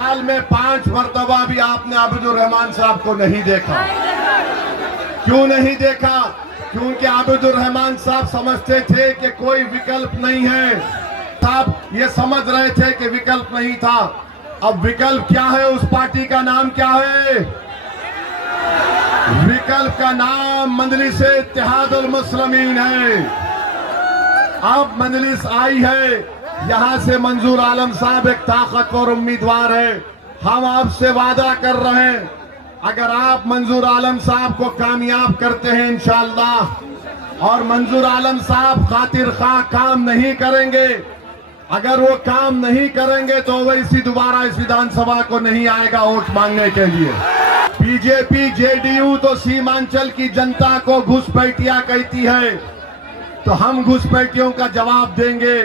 साल में 5 मरतबा भी आपने आबिदुर रहमान साहब को नहीं देखा। क्यों नहीं देखा? क्योंकि आबिदुर रहमान साहब समझते थे कि कोई विकल्प नहीं है। साहब ये समझ रहे थे कि विकल्प नहीं था। अब विकल्प क्या है? उस पार्टी का नाम क्या है? विकल्प का नाम मजलिस-ए-इत्तेहादुल मुस्लिमीन है। अब मजलिस आई है, यहां से मंजूर आलम साहब एक ताकतवर उम्मीदवार है। हम आपसे वादा कर रहे हैं, अगर आप मंजूर आलम साहब को कामयाब करते हैं इंशाअल्लाह, और मंजूर आलम साहब खातिर खा काम नहीं करेंगे, अगर वो काम नहीं करेंगे तो वैसी दोबारा इस विधानसभा को नहीं आएगा वोट मांगने के लिए। बीजेपी जेडीयू तो सीमांचल की जनता को घुसपैठिया कहती है, तो हम घुसपैठियों का जवाब देंगे।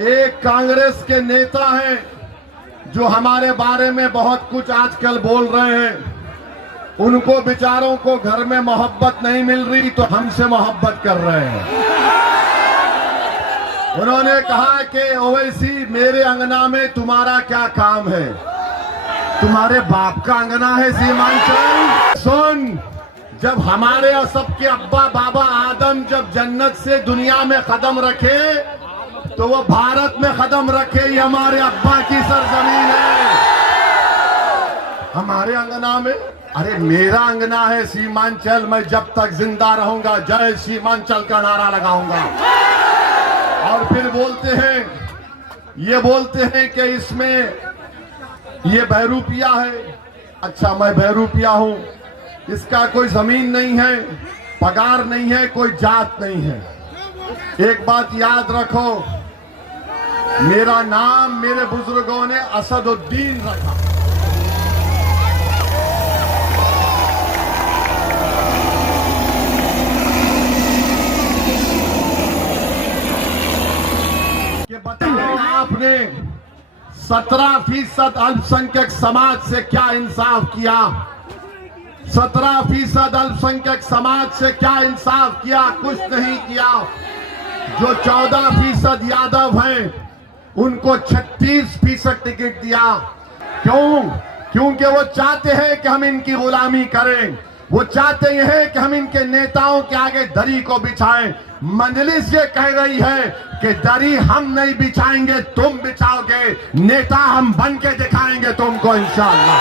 एक कांग्रेस के नेता हैं जो हमारे बारे में बहुत कुछ आजकल बोल रहे हैं, उनको बेचारों को घर में मोहब्बत नहीं मिल रही तो हमसे मोहब्बत कर रहे हैं। उन्होंने कहा कि ओवैसी मेरे अंगना में तुम्हारा क्या काम है? तुम्हारे बाप का अंगना है सीमांचल। सुन, जब हमारे और सबके अब्बा बाबा आदम जब जन्नत से दुनिया में कदम रखे तो वो भारत में कदम रखे, ही हमारे अब्बा की सरजमीन है। हमारे अंगना में, अरे मेरा अंगना है सीमांचल, मैं जब तक जिंदा रहूंगा जय सीमांचल का नारा लगाऊंगा। और फिर बोलते हैं कि इसमें ये बहरूपिया है। अच्छा, मैं बहरूपिया हूं, इसका कोई जमीन नहीं है, पगार नहीं है, कोई जात नहीं है। एक बात याद रखो, मेरा नाम मेरे बुजुर्गों ने असदुद्दीन रखा। कि बताओ आपने 17% अल्पसंख्यक समाज से क्या इंसाफ किया? 17% अल्पसंख्यक समाज से क्या इंसाफ किया? कुछ नहीं किया। जो 14% यादव हैं उनको 36% टिकट दिया। क्यों? क्योंकि वो चाहते हैं कि हम इनकी गुलामी करें। वो चाहते हैं कि हम इनके नेताओं के आगे दरी को बिछाएं। मजलिस ये कह रही है कि दरी हम नहीं बिछाएंगे, तुम बिछाओगे, नेता हम बन के दिखाएंगे तुमको इंशाअल्लाह।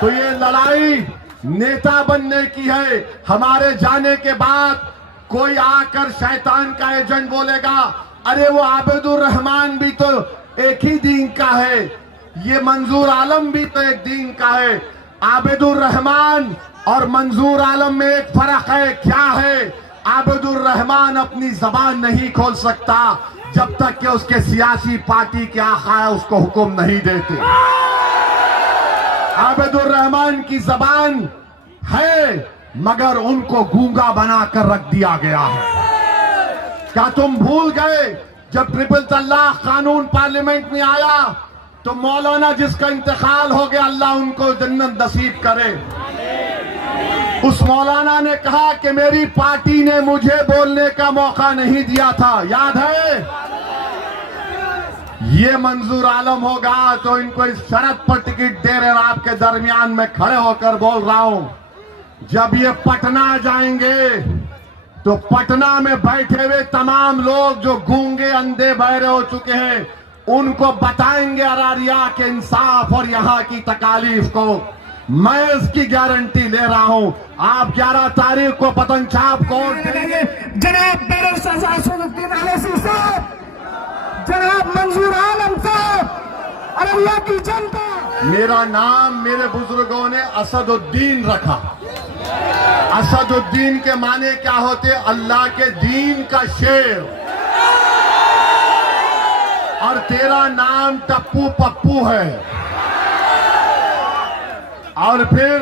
तो ये लड़ाई नेता बनने की है। हमारे जाने के बाद कोई आकर शैतान का एजेंट बोलेगा, अरे वो आबिदुर रहमान भी तो एक ही दीन का है, ये मंजूर आलम भी तो एक दीन का है। आबिदुर रहमान और मंजूर आलम में एक फर्क है। क्या है? आबिदुर रहमान अपनी जबान नहीं खोल सकता जब तक कि उसके सियासी पार्टी के आका उसको हुक्म नहीं देते। आबिदुर रहमान की जबान है, मगर उनको गूंगा बनाकर रख दिया गया है। क्या तुम भूल गए जब ट्रिपल तलाक कानून पार्लियामेंट में आया तो मौलाना जिसका इंतकाल हो गया, अल्लाह उनको जन्नत नसीब करे, उस मौलाना ने कहा कि मेरी पार्टी ने मुझे बोलने का मौका नहीं दिया था, याद है? ये मंजूर आलम होगा तो इनको इस शर्त पर टिकट दे रहे, आपके दरमियान में खड़े होकर बोल रहा हूं, जब ये पटना जाएंगे तो पटना में बैठे हुए तमाम लोग जो गूंगे अंधे बहरे हो चुके हैं उनको बताएंगे अरारिया के इंसाफ और यहाँ की तकालीफ को। मैं इसकी गारंटी ले रहा हूं। आप 11 तारीख को पतंग छाप कोर्ट देंगे। जनाब बैरिस्टर असदुद्दीन ओवैसी साहब, जनाब मंजूर आलम साहब, अररिया की जनता। मेरा नाम मेरे बुजुर्गों ने असदुद्दीन रखा। असदुद्दीन के माने क्या होते? अल्लाह के दीन का शेर। और तेरा नाम टप्पू पप्पू है। और फिर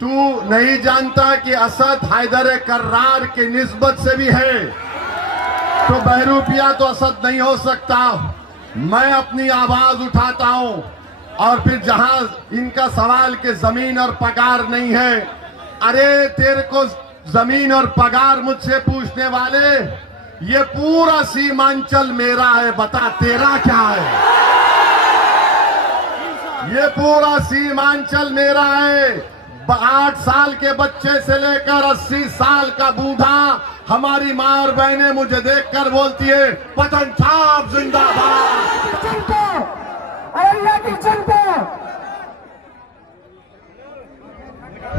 तू नहीं जानता कि असद हैदर कर्रार की निस्बत से भी है, तो बहरूपिया तो असद नहीं हो सकता। मैं अपनी आवाज उठाता हूं। और फिर जहां इनका सवाल कि जमीन और पगार नहीं है, अरे तेरे को जमीन और पगार मुझसे पूछने वाले, ये पूरा सीमांचल मेरा है, बता तेरा क्या है? ये पूरा सीमांचल मेरा है। 8 साल के बच्चे से लेकर 80 साल का बूढ़ा, हमारी माँ और बहनें मुझे देखकर बोलती है पतन छाप जिंदाबाद। जनता, अररिया की जनता।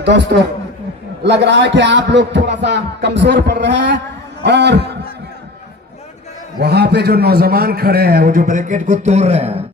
दोस्तों, लग रहा है कि आप लोग थोड़ा सा कमजोर पड़ रहे हैं और वहां पे जो नौजवान खड़े हैं वो जो बैरिकेड को तोड़ रहे हैं